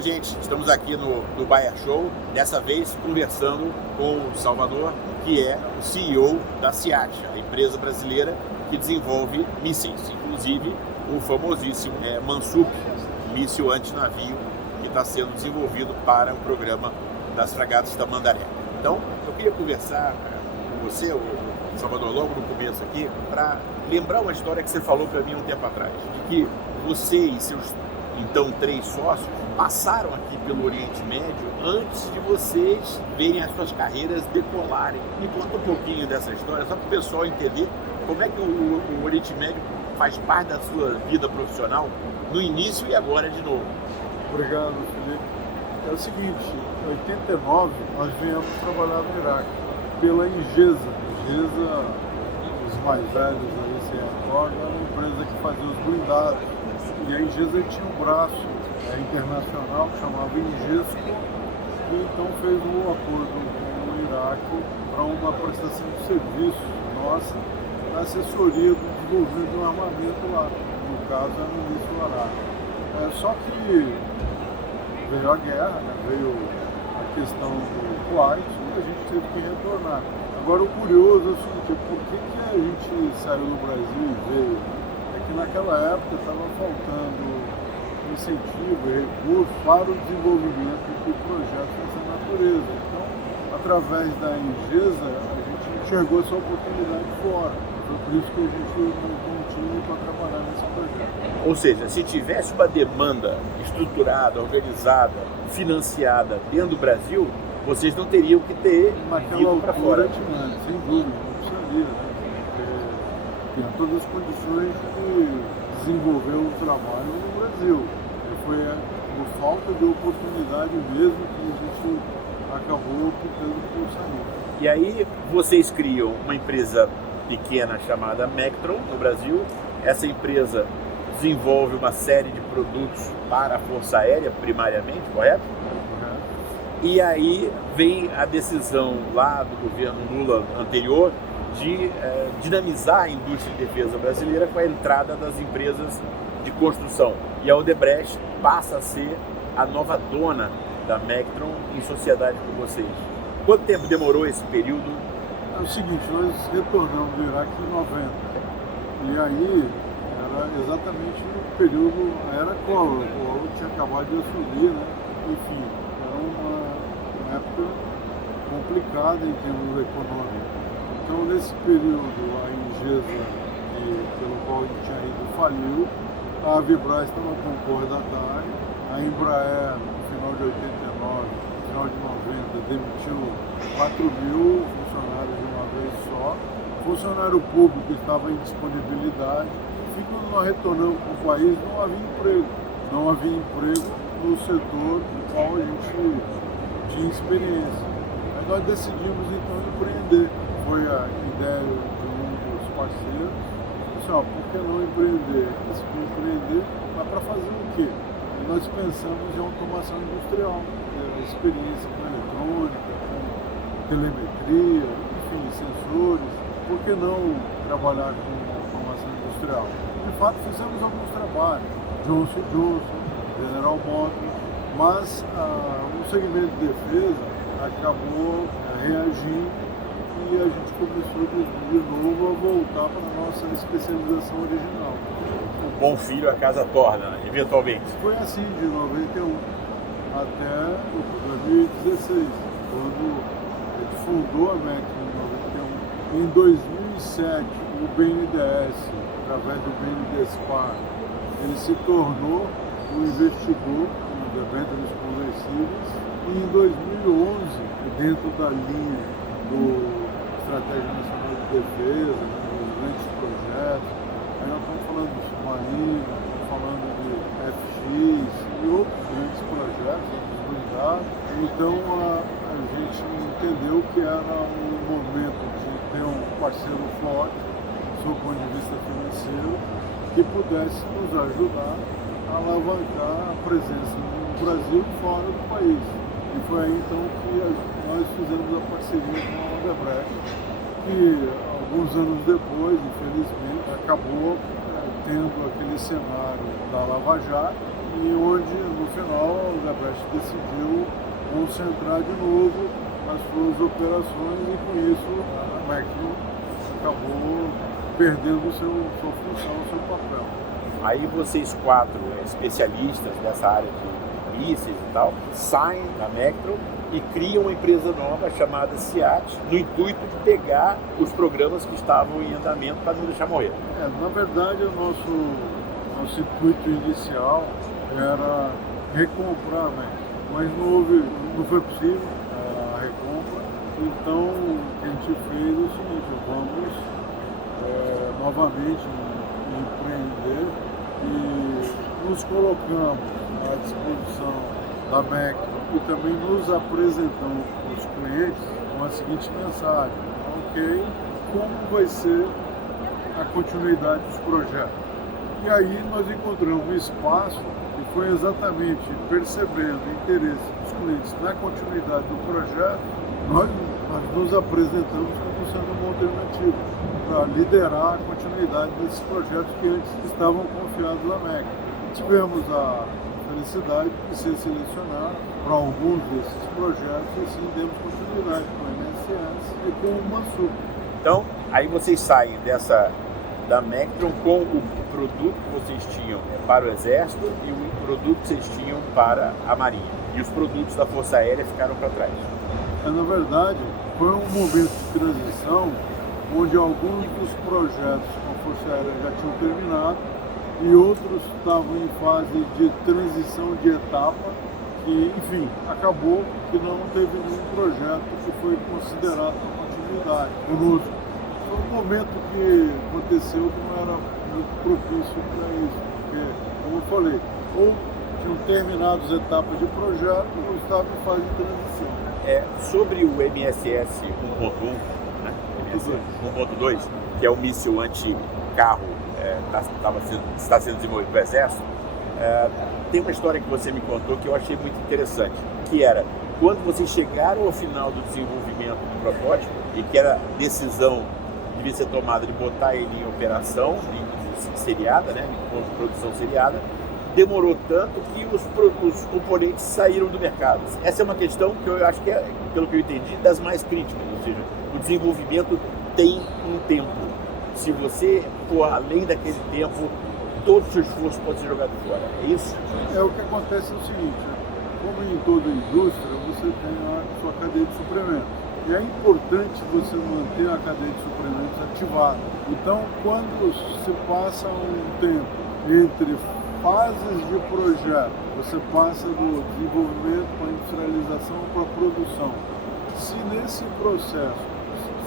Oi, gente, estamos aqui no Bayer Show, dessa vez conversando com o Salvador, que é o CEO da SEAT, a empresa brasileira que desenvolve mísseis, inclusive o famosíssimo Mansup, míssil antinavio, que está sendo desenvolvido para o programa das fragatas Tamandaré. Então, eu queria conversar com você, o Salvador, logo no começo aqui, para lembrar uma história que você falou para mim um tempo atrás, de que você e seus, então, 3 sócios passaram aqui pelo Oriente Médio antes de vocês verem as suas carreiras decolarem. Me conta um pouquinho dessa história, só para o pessoal entender como é que o Oriente Médio faz parte da sua vida profissional no início e agora de novo. Obrigado, Felipe. É o seguinte, em 89 nós viemos trabalhar no Iraque pela Ingesa. Ingesa, os mais velhos aí sem acordo, era uma empresa que fazia os blindados. E a Ingesa tinha um braço internacional que chamava Ingesco, e então fez um acordo com o Iraque para uma prestação de serviço nossa na assessoria do desenvolvimento de um armamento lá. No caso, era no início do Iraque. Só que veio a guerra, né? Veio a questão do Kuwait e a gente teve que retornar. Agora, o curioso é o seguinte, por que a gente saiu do Brasil e veio? É que naquela época estava faltando incentivo e recurso para o desenvolvimento de projetos dessa natureza. Então, através da Ingesa, a gente enxergou essa oportunidade fora. Foi por isso que a gente montou um time para trabalhar nesse projeto. Ou seja, se tivesse uma demanda estruturada, organizada, financiada dentro do Brasil, vocês não teriam que ter ido para fora. Sem dúvida, não precisaria, né? Tinha todas as condições de desenvolver o trabalho no Brasil. Foi por falta de oportunidade mesmo que a gente acabou optando por sair. E aí vocês criam uma empresa pequena chamada Mectron no Brasil. Essa empresa desenvolve uma série de produtos para a Força Aérea, primariamente, correto? E aí vem a decisão lá do governo Lula anterior de dinamizar a indústria de defesa brasileira com a entrada das empresas de construção. E a Odebrecht passa a ser a nova dona da Mectron em sociedade com vocês. Quanto tempo demorou esse período? É o seguinte, nós retornamos do Iraque em 90. E aí era exatamente no período, era Collor. O Collor tinha acabado de assumir, né? Enfim, era uma época complicada em termos econômicos. Então, nesse período, a Ingesa, pelo qual a gente tinha ido, faliu. A Avibraz estava com o corredatário. A Embraer, no final de 89, no final de 90, demitiu 4.000 funcionários de uma vez só. O funcionário público estava em disponibilidade. Enfim, quando nós retornamos para o país, não havia emprego. Não havia emprego no setor no qual a gente tinha experiência. Aí nós decidimos, então, empreender. Foi a ideia de um dos parceiros. Por que não empreender? Decidiu empreender, mas para fazer o quê? E nós pensamos em automação industrial, experiência com eletrônica, com telemetria, enfim, sensores. Por que não trabalhar com automação industrial? De fato, fizemos alguns trabalhos, Johnson & Johnson, General Motors, mas o segmento de defesa acabou reagindo e a gente começou de novo a voltar para a nossa especialização original. O bom filho a casa torna, eventualmente. Foi assim, de 91 até 2016, quando a gente fundou a MEC em 91. Em 2007, o BNDES, através do BNDESPAR, ele se tornou um investidor em debêntures conversíveis. E em 2011, dentro da linha do Estratégia Nacional de Defesa, né, os grandes projetos. Aí nós estamos falando do submarino, estamos falando de FX e outros grandes projetos, dos blindados. Então a gente entendeu que era um momento de ter um parceiro forte, sob o ponto de vista financeiro, que pudesse nos ajudar a alavancar a presença no Brasil e fora do país. E foi aí então que nós fizemos a parceria com a Odebrecht, que alguns anos depois, infelizmente, acabou tendo aquele cenário da Lava Jato, e e onde, no final, o Odebrecht decidiu concentrar de novo as suas operações e, com isso, a Mectron acabou perdendo sua função, seu papel. Aí vocês 4 especialistas dessa área de mísseis e tal, saem da Mectron e criam uma empresa nova chamada SEAT, no intuito de pegar os programas que estavam em andamento para não deixar morrer. Na verdade, o nosso intuito inicial era recomprar a Mectron, mas não foi possível a recompra. Então, o que a gente fez é o seguinte: vamos novamente empreender e nos colocamos à disposição da Mectron e também nos apresentamos para os clientes com a seguinte mensagem: ok, como vai ser a continuidade dos projetos? E aí nós encontramos um espaço que foi exatamente percebendo o interesse dos clientes na continuidade do projeto, nós nos apresentamos como sendo uma alternativa para liderar a continuidade desses projetos que antes estavam confiados à Mectron. Tivemos a felicidade de ser selecionado para alguns desses projetos e assim demos continuidade com o MSS e com o Mansup. Então, aí vocês saem da Mectron com o produto que vocês tinham para o Exército e o produto que vocês tinham para a Marinha. E os produtos da Força Aérea ficaram para trás. Na verdade, foi um momento de transição onde alguns dos projetos com a Força Aérea já tinham terminado e outros estavam em fase de transição de etapa e, enfim, acabou que não teve nenhum projeto que foi considerado para continuidade conosco. Foi um momento que aconteceu que não era muito propício para isso, porque, como eu falei, ou tinham terminado as etapas de projeto ou estavam em fase de transição. Sobre o MSS 1.1, né? MSS 1.2, que é o míssil anti-carro, está sendo desenvolvido para o Exército, tem uma história que você me contou que eu achei muito interessante, que era quando vocês chegaram ao final do desenvolvimento do protótipo e que era decisão devia ser tomada de botar ele em operação, em seriada, né, em produção seriada, demorou tanto que os componentes saíram do mercado. Essa é uma questão que eu acho que é, pelo que eu entendi, das mais críticas, ou seja, o desenvolvimento tem um tempo. Se você for além daquele tempo, todo o seu esforço pode ser jogado fora. É isso? O que acontece é o seguinte: como em toda indústria, você tem a sua cadeia de suprimentos. E é importante você manter a cadeia de suprimentos ativada. Então, quando se passa um tempo entre fases de projeto, você passa do desenvolvimento para a industrialização para a produção. Se nesse processo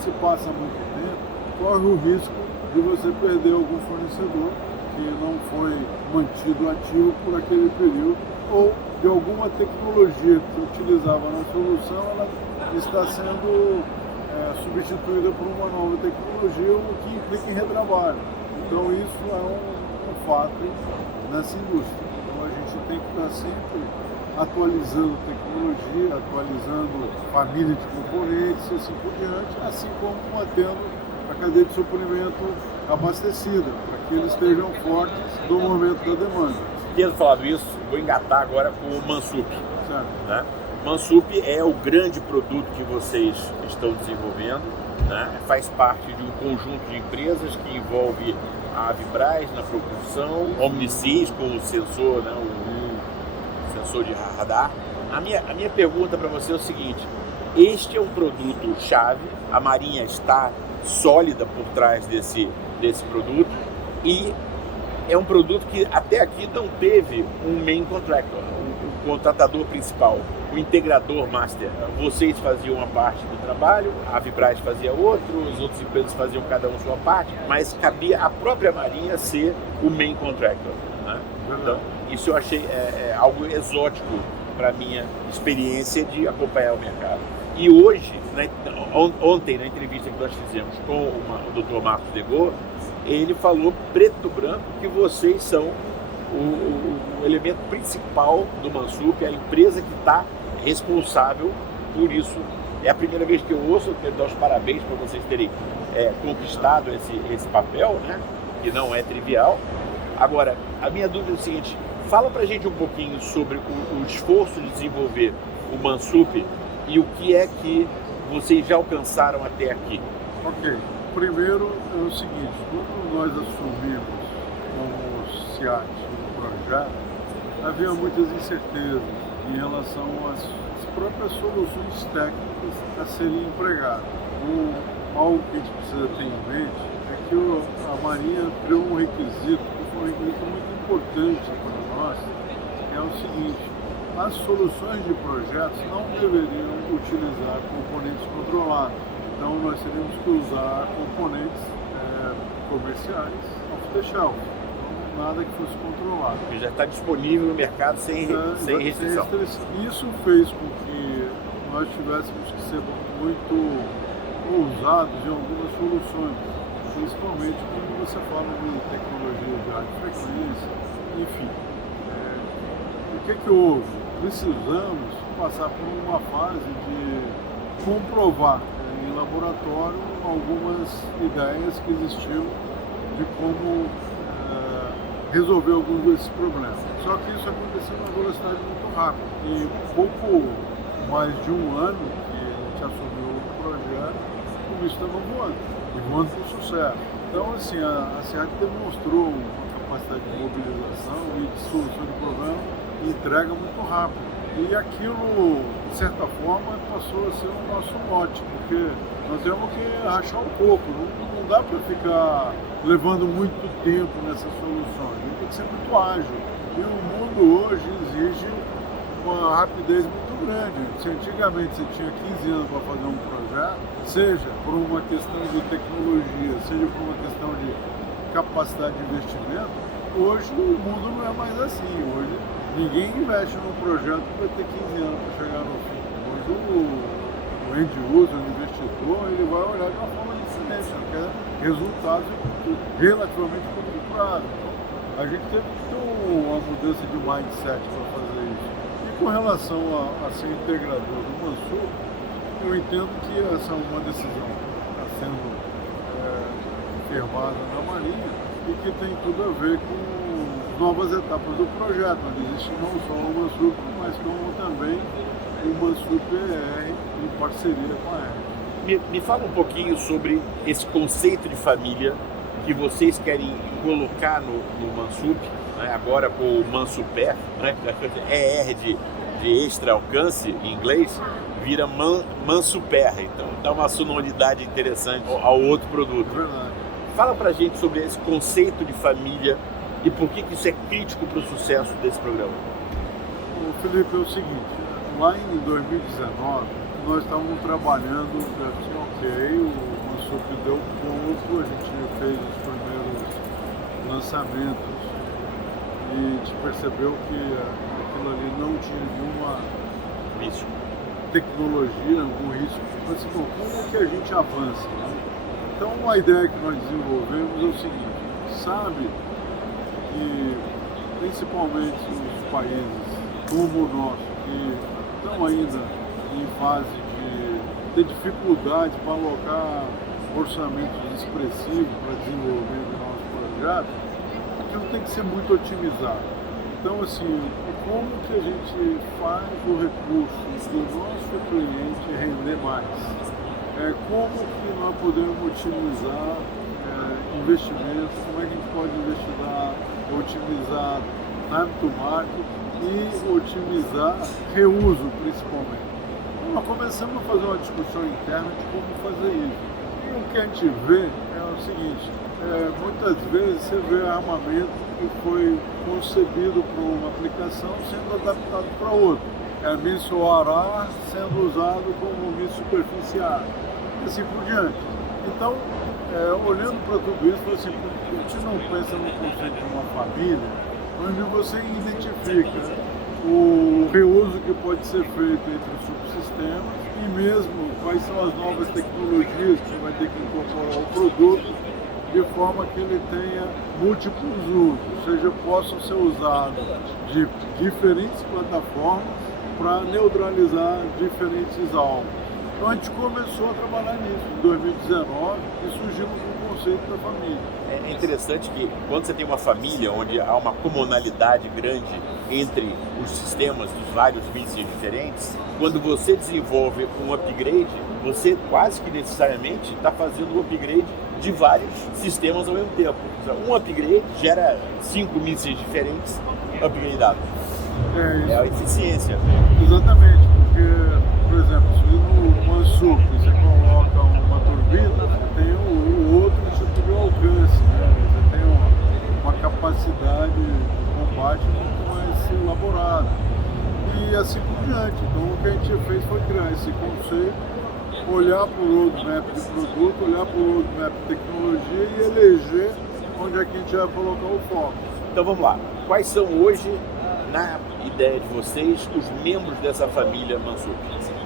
se passa muito tempo, corre o risco de você perder algum fornecedor que não foi mantido ativo por aquele período, ou de alguma tecnologia que se utilizava na solução, ela está sendo substituída por uma nova tecnologia, o que implica em retrabalho. Então isso é um fato nessa indústria. Então a gente tem que estar sempre atualizando tecnologia, atualizando família de componentes e assim por diante, assim como mantendo a cadeia de suprimento abastecida, para que eles estejam fortes no momento da demanda. Tendo falado isso, vou engatar agora com o Mansup. Certo. Né? Mansup é o grande produto que vocês estão desenvolvendo, né? Faz parte de um conjunto de empresas que envolve a Avibraz na propulsão, Omnisys com o sensor, né? o sensor de radar. A minha pergunta para você é o seguinte: este é um produto chave, a Marinha está sólida por trás desse produto e é um produto que até aqui não teve um main contractor, o contratador principal, o integrador master. Vocês faziam uma parte do trabalho, a Avibraz fazia outro, as outras empresas faziam cada um sua parte, mas cabia à própria Marinha ser o main contractor. Né? Então, isso eu achei algo exótico para a minha experiência de acompanhar o mercado. E hoje, ontem, na entrevista que nós fizemos com o Dr. Marcos Degô, ele falou preto e branco que vocês são o elemento principal do Mansup, a empresa que está responsável por isso. É a primeira vez que eu ouço, eu quero dar os parabéns para vocês terem conquistado esse papel, né? Que não é trivial. Agora, a minha dúvida é o seguinte: Fala pra gente um pouquinho sobre o esforço de desenvolver o Mansup e o que é que vocês já alcançaram até aqui. Ok. Primeiro é o seguinte, quando nós assumimos como SEAT o projeto, havia muitas incertezas em relação às próprias soluções técnicas a serem empregadas. Algo que a gente precisa ter em mente é que a Marinha criou um requisito, que foi um requisito muito importante para nós, que é o seguinte: as soluções de projetos não deveriam utilizar componentes controlados. Então nós teríamos que usar componentes comerciais off-the-shelf, nada que fosse controlado. Que já está disponível no mercado sem restrição. Isso fez com que nós tivéssemos que ser muito ousados em algumas soluções, principalmente quando você fala de tecnologia de radiofrequência, enfim. O que houve? Precisamos passar por uma fase de comprovar em laboratório algumas ideias que existiam de como resolver alguns desses problemas. Só que isso aconteceu numa velocidade muito rápida. E pouco mais de um ano que a gente assumiu o projeto, o bicho estava voando. E voando com sucesso. Então, assim, a SEAT demonstrou uma capacidade de mobilização e de solução de problema e entrega muito rápido. E aquilo, de certa forma, passou a ser o nosso mote, porque nós temos que rachar um pouco, não dá para ficar levando muito tempo nessas soluções, a gente tem que ser muito ágil. E o mundo hoje exige uma rapidez muito grande. Se antigamente você tinha 15 anos para fazer um projeto, seja por uma questão de tecnologia, seja por uma questão de capacidade de investimento, hoje o mundo não é mais assim. Hoje ninguém investe num projeto que vai ter 15 anos para chegar no fim. Hoje o end user, o investidor, ele vai olhar de uma forma diferente, ele quer resultados relativamente curto prazo. Então, a gente teve que ter uma mudança de mindset para fazer isso. E com relação a ser integrador do Mansup, eu entendo que essa é uma decisão que está sendo firmada na Marinha e que tem tudo a ver com novas etapas do projeto, onde existe não só o Mansup, mas como também o Mansup ER em parceria com a ER. Me fala um pouquinho sobre esse conceito de família que vocês querem colocar no Mansup, né? Agora com o Mansuper, né? ER de extra alcance em inglês, vira Mansuper, então dá uma sonoridade interessante ao outro produto. Verdade. Fala pra gente sobre esse conceito de família e por que isso é crítico para o sucesso desse programa. Felipe, é o seguinte, lá em 2019, nós estávamos trabalhando, assim, ok, o Mansup deu ponto, a gente fez os primeiros lançamentos e a gente percebeu que aquilo ali não tinha nenhuma tecnologia, algum risco. Mas, assim, bom, como que a gente avança, né? Então, a ideia que nós desenvolvemos é o seguinte: sabe que, principalmente os países como o nosso, que estão ainda em fase de ter dificuldade para alocar orçamentos expressivos para desenvolver o nosso projeto, aquilo tem que ser muito otimizado. Então, assim, como que a gente faz o recurso do nosso cliente render mais? Como que nós podemos otimizar investimentos, como é que a gente pode otimizar time to market e otimizar reuso, principalmente. Então, nós começamos a fazer uma discussão interna de como fazer isso. E o que a gente vê é o seguinte: muitas vezes você vê armamento que foi concebido para uma aplicação sendo adaptado para outra. Míssil ARA sendo usado como míssil superficial, e assim por diante. Então, olhando para tudo isso, assim, a gente não pensa no conceito de uma família, onde você identifica o reuso que pode ser feito entre os subsistemas e mesmo quais são as novas tecnologias que você vai ter que incorporar ao produto, de forma que ele tenha múltiplos usos, ou seja, possam ser usados de diferentes plataformas para neutralizar diferentes alvos. Então a gente começou a trabalhar nisso em 2019 e surgimos com o conceito da família. É interessante que quando você tem uma família onde há uma comunalidade grande entre os sistemas dos vários mísseis diferentes, quando você desenvolve um upgrade, você quase que necessariamente está fazendo um upgrade de vários sistemas ao mesmo tempo. Um upgrade gera 5 mísseis diferentes upgradados. É a eficiência. Exatamente, porque, por exemplo, se no Mansup você coloca uma turbina, você tem o outro tipo de alcance, né? Você tem uma capacidade de combate muito mais elaborada. E assim por diante. Então o que a gente fez foi criar esse conceito, olhar para o roadmap de produto, olhar para o roadmap de tecnologia e eleger onde é que a gente vai colocar o foco. Então vamos lá. Quais são hoje, na ideia de vocês, os membros dessa família Mansup?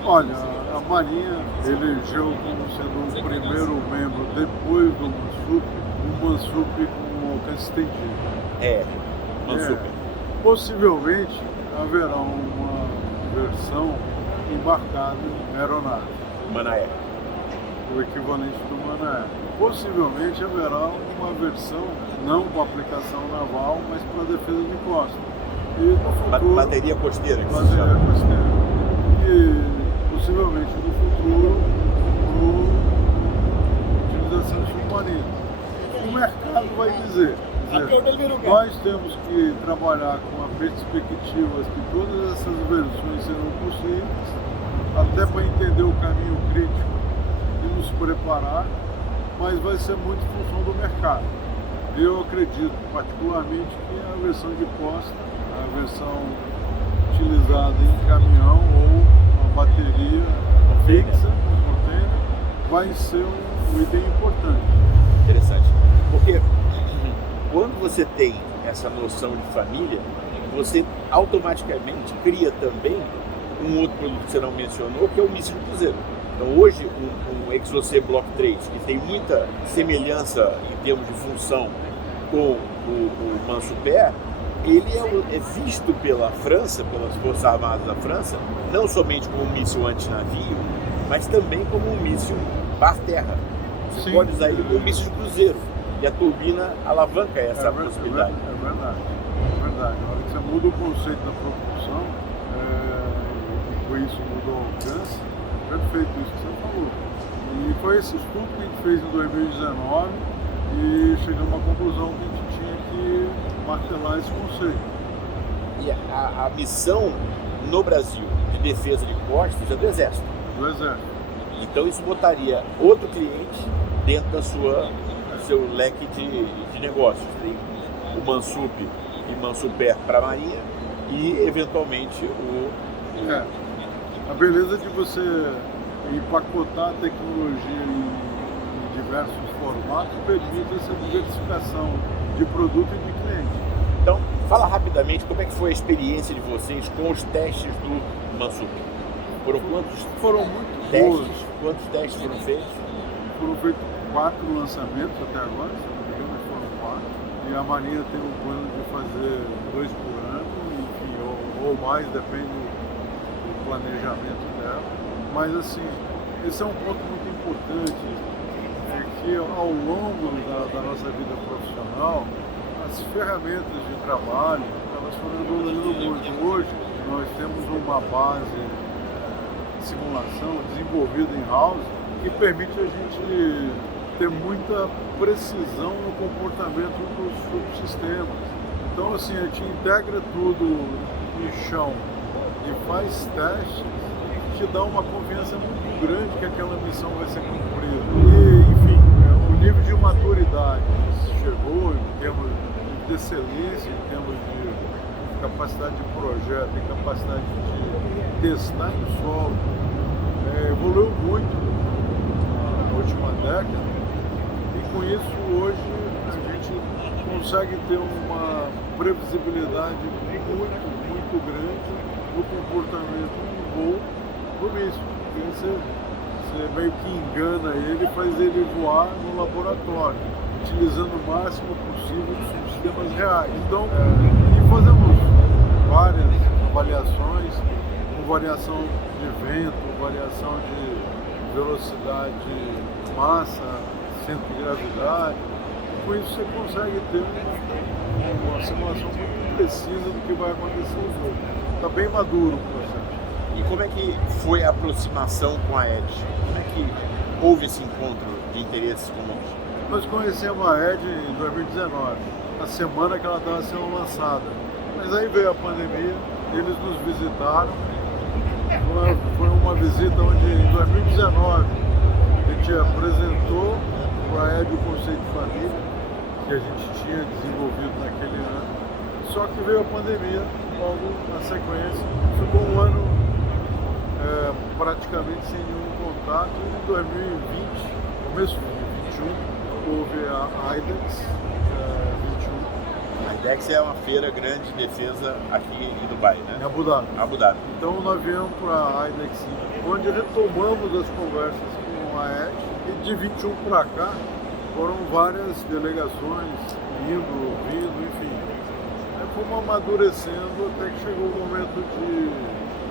Olha, a Marinha elegeu como sendo o primeiro membro, depois do Mansup, o Mansup com alcance estendido. Mansup. Possivelmente haverá uma versão embarcada em aeronave. Manaé. O equivalente do Manaé. Possivelmente haverá uma versão, não com aplicação naval, mas para defesa de costa. E no futuro, bateria costeira. Bateria costeira. E possivelmente no futuro, utilização submarina. O mercado vai dizer, nós temos que trabalhar com a perspectiva de que todas essas versões serão possíveis, até para entender o caminho crítico e nos preparar, mas vai ser muito em função do mercado. Eu acredito particularmente que a versão de costa, a versão utilizada em caminhão ou uma bateria fixa, container, vai ser um item importante. Interessante, porque quando você tem essa noção de família, você automaticamente cria também um outro produto que você não mencionou, que é o míssil de cruzeiro. Então hoje um Exocet Block 3, que tem muita semelhança em termos de função com o Mansuper, ele é visto pela França, pelas Forças Armadas da França, não somente como um míssil antinavio, mas também como um míssil bar-terra. Você pode usar ele como um míssil de cruzeiro, e a turbina alavanca essa possibilidade. É verdade. Na hora que você muda o conceito da propulsão, e com isso muda o alcance, perfeito isso que você falou. E foi esse estudo que a gente fez em 2019 e chegamos à conclusão que a gente tinha que martelar esse conceito. E a missão no Brasil de defesa de costas é do Exército. Do Exército. Então isso botaria outro cliente dentro do seu leque de negócios. Tem o Mansup e Mansuper para a Marinha e eventualmente a beleza de você empacotar a tecnologia em diversos formatos permite essa diversificação de produto e de cliente. Então, fala rapidamente como é que foi a experiência de vocês com os testes do Mansup. Foram muito testes? boas. Quantos testes foram feitos? Foram feitos 4 lançamentos até agora, se não me engano, mas foram 4. E a Marinha tem um plano de fazer 2 por ano, enfim, ou mais, depende do planejamento dela. Mas assim, esse é um ponto muito importante, é que ao longo da nossa vida profissional, as ferramentas de trabalho, elas foram evoluindo muito. Hoje, nós temos uma base de simulação desenvolvida em house que permite a gente ter muita precisão no comportamento dos subsistemas. Então, assim, a gente integra tudo em chão e faz testes que te dá uma confiança muito grande que aquela missão vai ser cumprida. E, enfim, o nível de maturidade chegou em termos de excelência, em termos de capacidade de projeto e capacidade de testar em solo, evoluiu muito na última década, e com isso hoje a gente consegue ter uma previsibilidade muito grande do comportamento do voo do míssil. Você meio que engana ele e faz ele voar no laboratório, utilizando o máximo possível de sistemas reais. Então, e fazemos várias avaliações, com variação de vento, variação velocidade massa, centro de gravidade. Com isso você consegue ter uma simulação muito precisa do que vai acontecer no jogo. Está bem maduro o processo. E como é que foi a aproximação com a Edge? Como é que houve esse encontro de interesses comuns? Nós conhecemos a Edge em 2019, na semana que ela estava sendo lançada. Mas aí veio a pandemia, eles nos visitaram. Foi uma visita onde em 2019 a gente apresentou para a Edge o conceito de família que a gente tinha desenvolvido naquele ano. Só que veio a pandemia, logo na sequência, ficou um ano praticamente sem nenhum contato. E em 2020, começo de 2021, houve a IDEX 21. A IDEX é uma feira grande de defesa aqui em Dubai, né? Em Abu Dhabi. Abu Dhabi. Então nós viemos para a IDEX, onde retomamos as conversas com a Edge, e de 21 para cá foram várias delegações indo, vindo, enfim. Aí fomos amadurecendo até que chegou o momento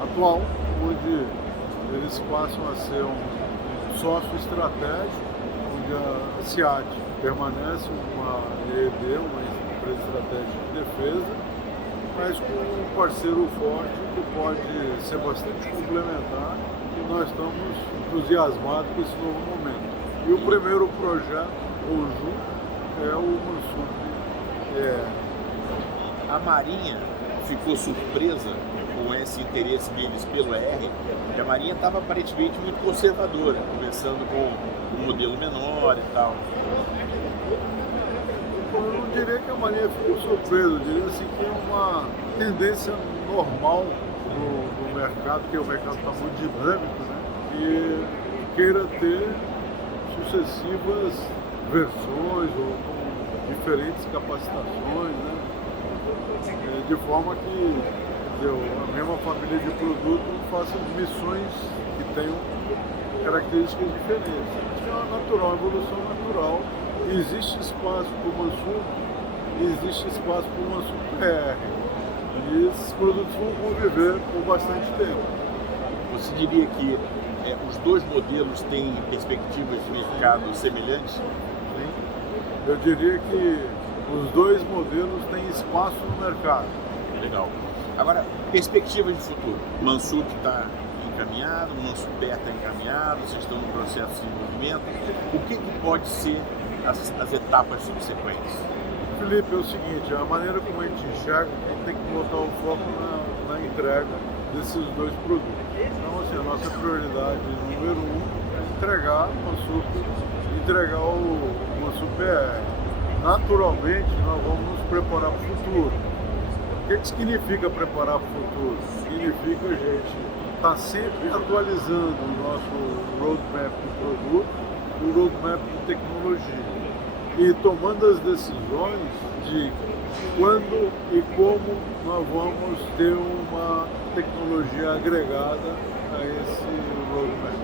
atual, onde eles passam a ser um sócio estratégico, onde a CIAT permanece uma EED, uma empresa estratégica de defesa, mas com um parceiro forte que pode ser bastante complementar, e nós estamos entusiasmados com esse novo momento. E o primeiro projeto, o JU, é o Mansup. A Marinha ficou surpresa com esse interesse deles pelo ER, e a Marinha estava aparentemente muito conservadora, começando com um modelo menor e tal. Eu não diria que a Marinha ficou surpresa, eu diria assim que é uma tendência normal do mercado, porque o mercado está muito dinâmico, né? E queira ter sucessivas versões ou com diferentes capacitações, né? De forma que a mesma família de produto faça missões que tenham características diferentes. Isso é uma natural, uma evolução natural. Existe espaço para o Mansup e existe espaço para o Mansup PR. E esses produtos vão conviver por bastante tempo. Você diria que os dois modelos têm perspectivas de mercado semelhantes? Sim. Eu diria que os dois modelos têm espaço no mercado. Legal. Agora, perspectiva de futuro. O Mansup está encaminhado, o Mansup PR está encaminhado, vocês estão no processo de desenvolvimento. O que pode ser as etapas subsequentes? Felipe, é o seguinte, a maneira como a gente enxerga, a gente tem que botar o foco na entrega desses dois produtos. Então, assim, a nossa prioridade número 1 é entregar o Mansup PR. Naturalmente, nós vamos nos preparar para o futuro. O que significa preparar para o futuro? Significa a gente estar sempre atualizando o nosso roadmap de produto, o roadmap de tecnologia, e tomando as decisões de quando e como nós vamos ter uma tecnologia agregada a esse roadmap.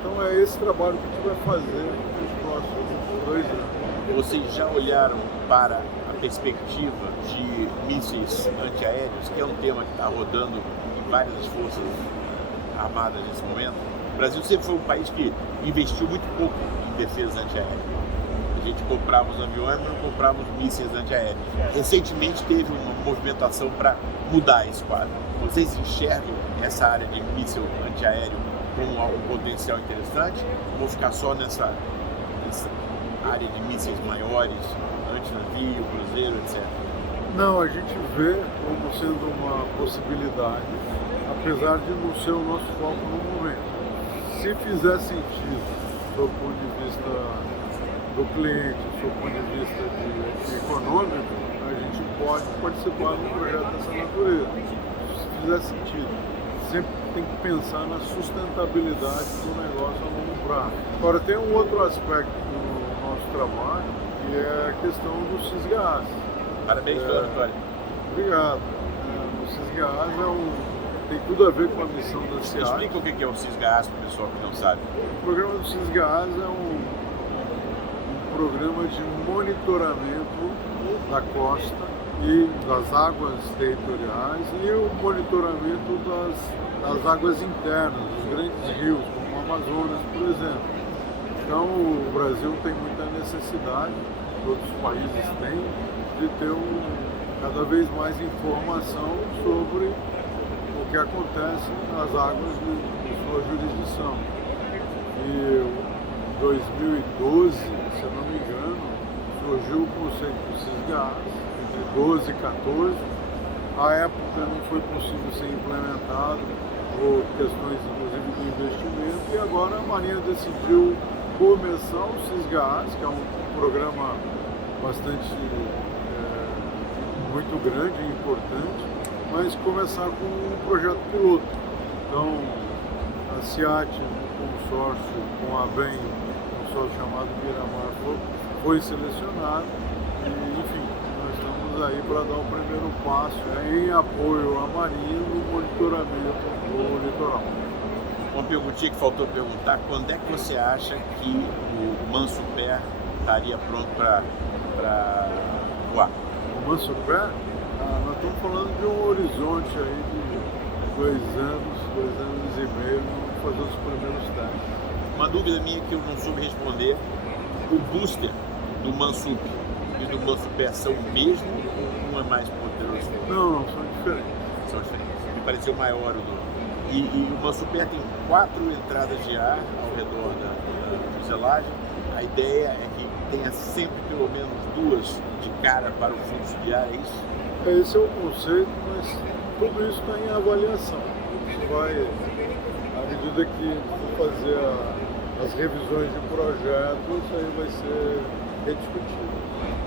Então é esse trabalho que a gente vai fazer nos próximos 2 anos. Vocês já olharam para a perspectiva de mísseis antiaéreos, que é um tema que está rodando em várias das forças armadas nesse momento? O Brasil sempre foi um país que investiu muito pouco em defesa antiaérea. A gente comprava os aviões, mas não comprava os mísseis antiaéreos. Recentemente teve uma movimentação para mudar esse quadro. Vocês enxergam essa área de míssil antiaéreo como um potencial interessante? Ou vão ficar só nessa área de mísseis maiores, antinavio, cruzeiro, etc? Não, a gente vê como sendo uma possibilidade, apesar de não ser o nosso foco no momento. Se fizer sentido, do ponto de vista do cliente, do ponto de vista de econômico, a gente pode participar de um projeto dessa natureza. Se fizer sentido, sempre tem que pensar na sustentabilidade do negócio a longo prazo. Agora, tem um outro aspecto do nosso trabalho, que é a questão do CISGAS. Parabéns pela vitória. Obrigado. O CISGAS tem tudo a ver com a missão da CIAT. Explica o que é o CISGAS para o pessoal que não sabe. O programa do CISGAS é um programa de monitoramento da costa e das águas territoriais e o monitoramento das águas internas, dos grandes rios, como o Amazonas, por exemplo. Então, o Brasil tem muita necessidade, todos os países têm, de ter cada vez mais informação sobre o que acontece nas águas de sua jurisdição. E em 2012, se eu não me engano, surgiu o conceito do CISGAS, entre 12 e 14. À época não foi possível ser implementado, por questões inclusive do investimento, e agora a Marinha decidiu começar o CISGAS, que é um programa bastante muito grande e importante, mas começar com um projeto piloto. Então, a CIAT, um consórcio com a BEM, um consórcio chamado Miramar, foi selecionado e, enfim, nós estamos aí para dar o primeiro passo em apoio à Marinha no monitoramento do litoral. Uma perguntinha que faltou perguntar: quando é que você acha que o Mansupé estaria pronto para voar? O Mansupé, nós estamos falando de um horizonte aí de 2 anos e meio, vamos fazer os primeiros testes. Uma dúvida minha que eu não soube responder: o booster do Mansup e do Mansupé são o mesmo ou um é mais poderoso? Não, são diferentes. São diferentes. Me pareceu maior o do... E o Mansupé tem 4 entradas de ar ao redor da fuselagem. A ideia é que tenha sempre pelo menos 2 de cara para o fluxo de ar, é isso? Esse é o conceito, mas tudo isso está em avaliação. Isso vai, à medida que for fazer as revisões de projeto, isso aí vai ser rediscutido.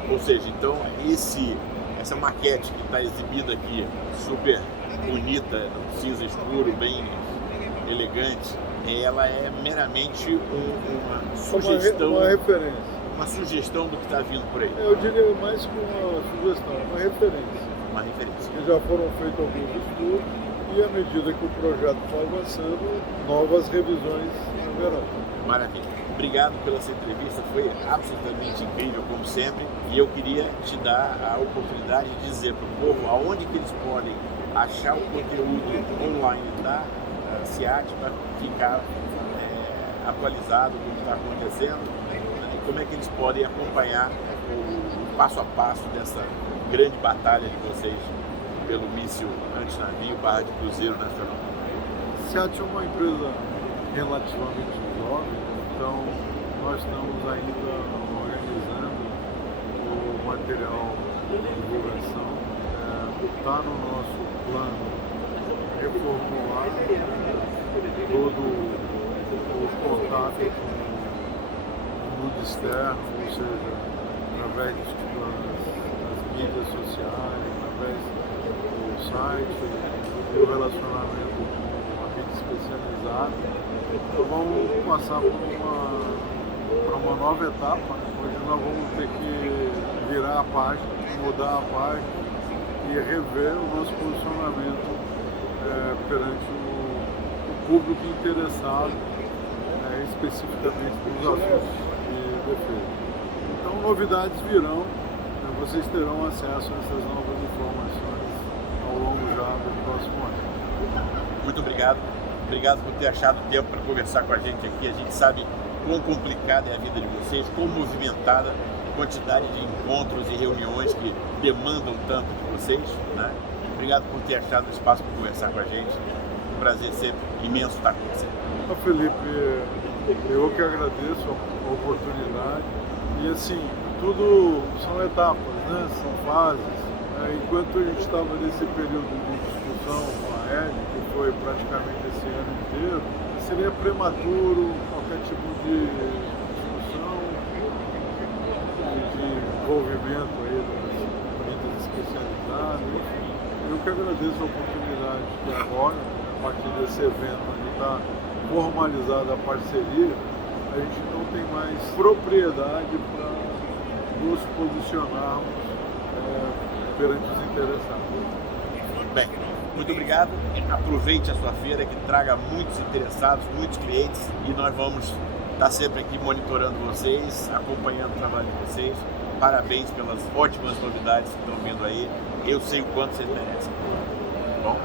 Ou seja, então essa maquete que está exibida aqui, super bonita, cinza escuro, bem elegante, ela é meramente uma sugestão. Uma referência. Uma sugestão do que está vindo por aí. Eu diria mais que uma sugestão, uma referência. Uma referência. Que já foram feitos alguns estudos e, à medida que o projeto for avançando, novas revisões haverão. Maravilha. Obrigado pela sua entrevista, foi absolutamente incrível, como sempre, e eu queria te dar a oportunidade de dizer para o povo aonde que eles podem achar o conteúdo online da CIAT para ficar atualizado do que está acontecendo, e como é que eles podem acompanhar o passo a passo dessa grande batalha de vocês pelo míssil antinavio / de cruzeiro nacional. A CIAT é uma empresa relativamente jovem, então nós estamos ainda organizando o material de divulgação. Está no nosso plano reformular todo o contato com o mundo externo, ou seja, através das mídias sociais, através do site, do relacionamento com a mídia especializada. Então vamos passar para uma nova etapa, onde nós vamos ter que virar a página, mudar a página e rever o nosso posicionamento perante o público interessado especificamente nos assuntos de defesa. Então novidades virão, vocês terão acesso a essas novas informações ao longo já do próximo ano. Muito obrigado. Obrigado por ter achado tempo para conversar com a gente aqui. A gente sabe quão complicada é a vida de vocês, quão movimentada, quantidade de encontros e reuniões que demandam tanto de vocês, né? Obrigado por ter achado espaço para conversar com a gente. Um prazer sempre imenso estar com você. Felipe, eu que agradeço a oportunidade. E assim, tudo são etapas, né? São fases. Enquanto a gente estava nesse período de discussão com a Heli, que foi praticamente esse ano inteiro, seria prematuro qualquer tipo de discussão, de envolvimento aí das mídias especializadas, enfim. Eu que agradeço a oportunidade que agora, a partir desse evento onde está formalizada a parceria, a gente não tem mais propriedade para nos posicionarmos perante os interessados. Bem, muito obrigado. Aproveite a sua feira, que traga muitos interessados, muitos clientes, e nós vamos estar sempre aqui monitorando vocês, acompanhando o trabalho de vocês. Parabéns pelas ótimas novidades que estão vindo aí. Eu sei o quanto vocês merecem. Bom?